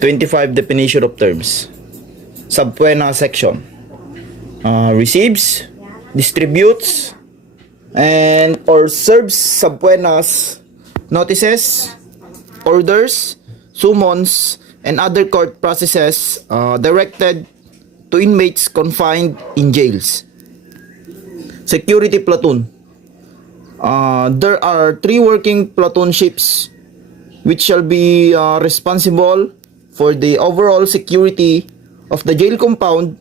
25 definition of terms. Subpoena section. Receives, distributes, and or serves subpoenas, notices, orders, summons, and other court processes directed to inmates confined in jails. Security platoon. There are 3 working platoonships which shall be responsible for the overall security of the jail compound.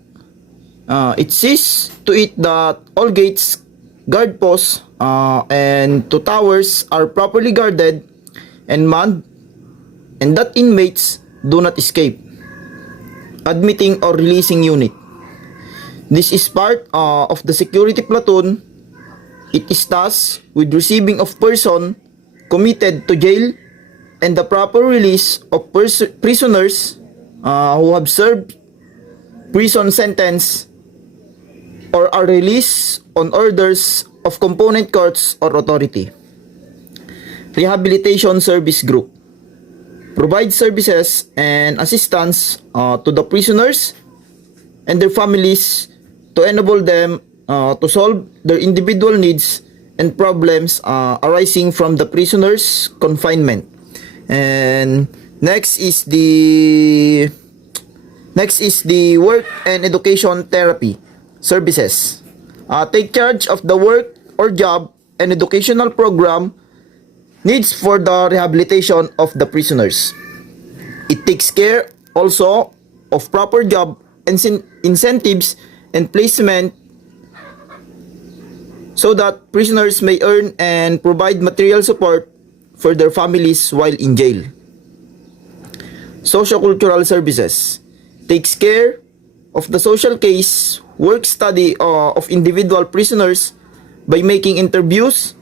It sees to it that all gates, guard posts, and 2 towers are properly guarded and manned, and that inmates do not escape. Admitting or releasing unit. This is part of the security platoon. It is tasked with receiving of person committed to jail and the proper release of prisoners who have served prison sentence or are released on orders of component courts or authority. Rehabilitation Service Group provide services and assistance to the prisoners and their families to enable them to solve their individual needs and problems arising from the prisoners' confinement. And next is the work and education therapy services. Take charge of the work or job and educational program needs for the rehabilitation of the prisoners. It takes care also of proper job and incentives and placement so that prisoners may earn and provide material support for their families while in jail. Socio-cultural services takes care of the social case, work study of individual prisoners by making interviews,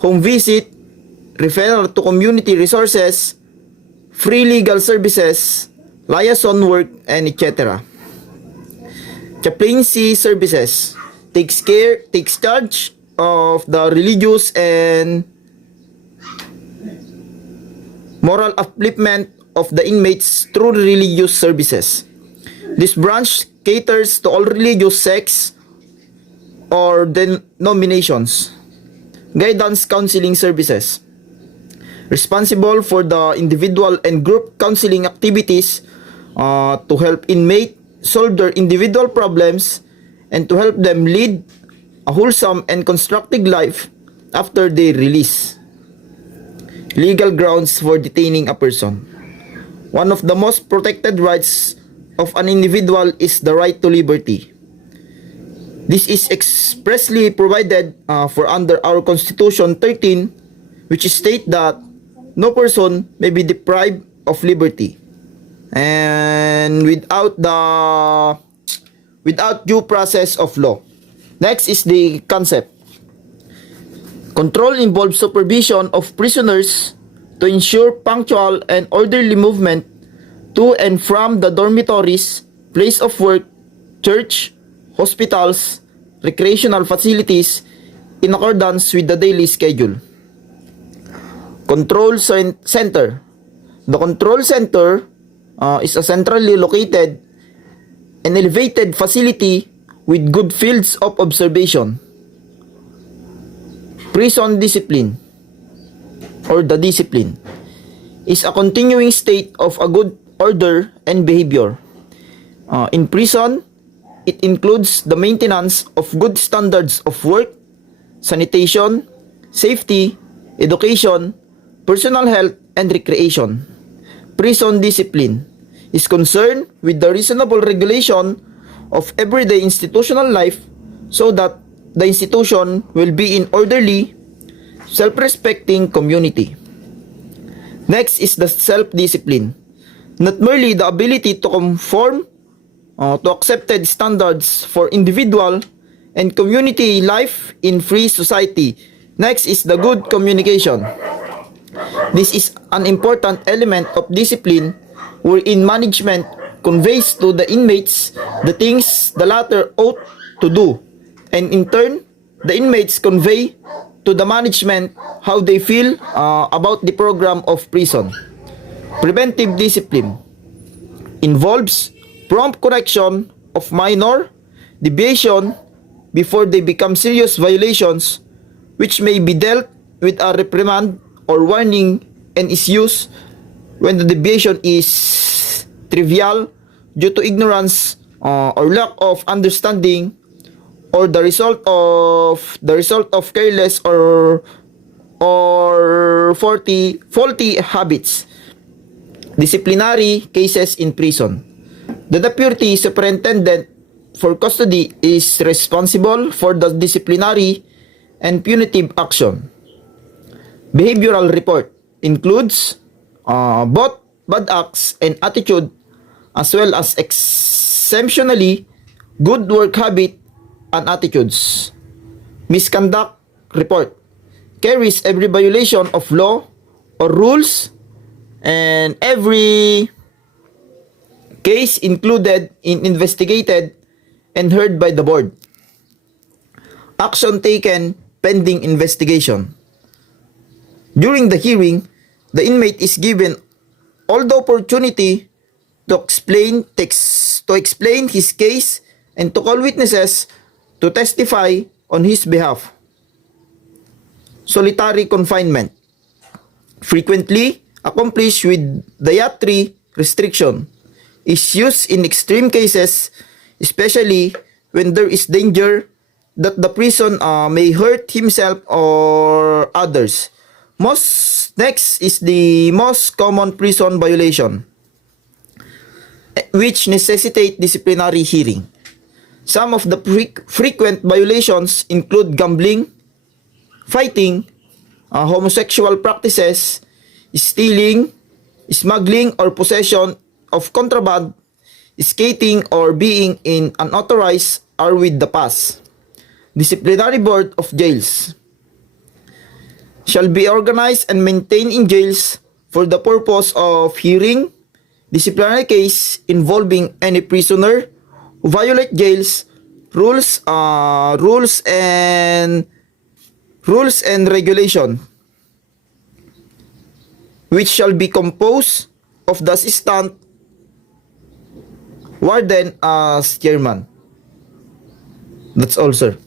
home visit, referral to community resources, free legal services, liaison work, and etc. Chaplaincy services takes charge of the religious and moral upliftment of the inmates through religious services. This branch caters to all religious sects or denominations. Guidance counseling services responsible for the individual and group counseling activities to help inmates solve their individual problems and to help them lead a wholesome and constructive life after their release. Legal grounds for detaining a person. One of the most protected rights of an individual is the right to liberty. This is expressly provided for under our Constitution 13, which states that no person may be deprived of liberty and without due process of law. Next is the concept. Control involves supervision of prisoners to ensure punctual and orderly movement to and from the dormitories, place of work, church, hospitals, recreational facilities in accordance with the daily schedule. Control Center. The control center is a centrally located and elevated facility with good fields of observation. Prison discipline or the discipline is a continuing state of a good order and behavior. In prison, it includes the maintenance of good standards of work, sanitation, safety, education, personal health, and recreation. Prison discipline is concerned with the reasonable regulation of everyday institutional life so that the institution will be in orderly, self-respecting community. Next is the self-discipline. Not merely the ability to conform to accepted standards for individual and community life in free society. Next is the good communication. This is an important element of discipline wherein management conveys to the inmates the things the latter ought to do, and in turn, the inmates convey to the management how they feel about the program of prison. Preventive discipline involves prompt correction of minor deviation before they become serious violations, which may be dealt with a reprimand or warning, and is used when the deviation is trivial due to ignorance or lack of understanding, or the result of careless or faulty habits. Disciplinary cases in prison. The deputy superintendent for custody is responsible for the disciplinary and punitive action. Behavioral report includes both bad acts and attitude, as well as exceptionally good work habit and attitudes. Misconduct report carries every violation of law or rules and every case included in investigated and heard by the board. Action taken pending investigation. During the hearing, the inmate is given all the opportunity to explain his case and to call witnesses to testify on his behalf. Solitary confinement, frequently accomplished with dietary restriction, is used in extreme cases, especially when there is danger that the prison may hurt himself or others. Next is the most common prison violation, which necessitate disciplinary hearing. Some of the frequent violations include gambling, fighting, homosexual practices, stealing, smuggling or possession of contraband, skating, or being in unauthorized or with the pass. Disciplinary Board of Jails shall be organized and maintained in jails for the purpose of hearing disciplinary case involving any prisoner who violate jails rules and regulation, which shall be composed of the assistant warden as chairman. That's all, sir.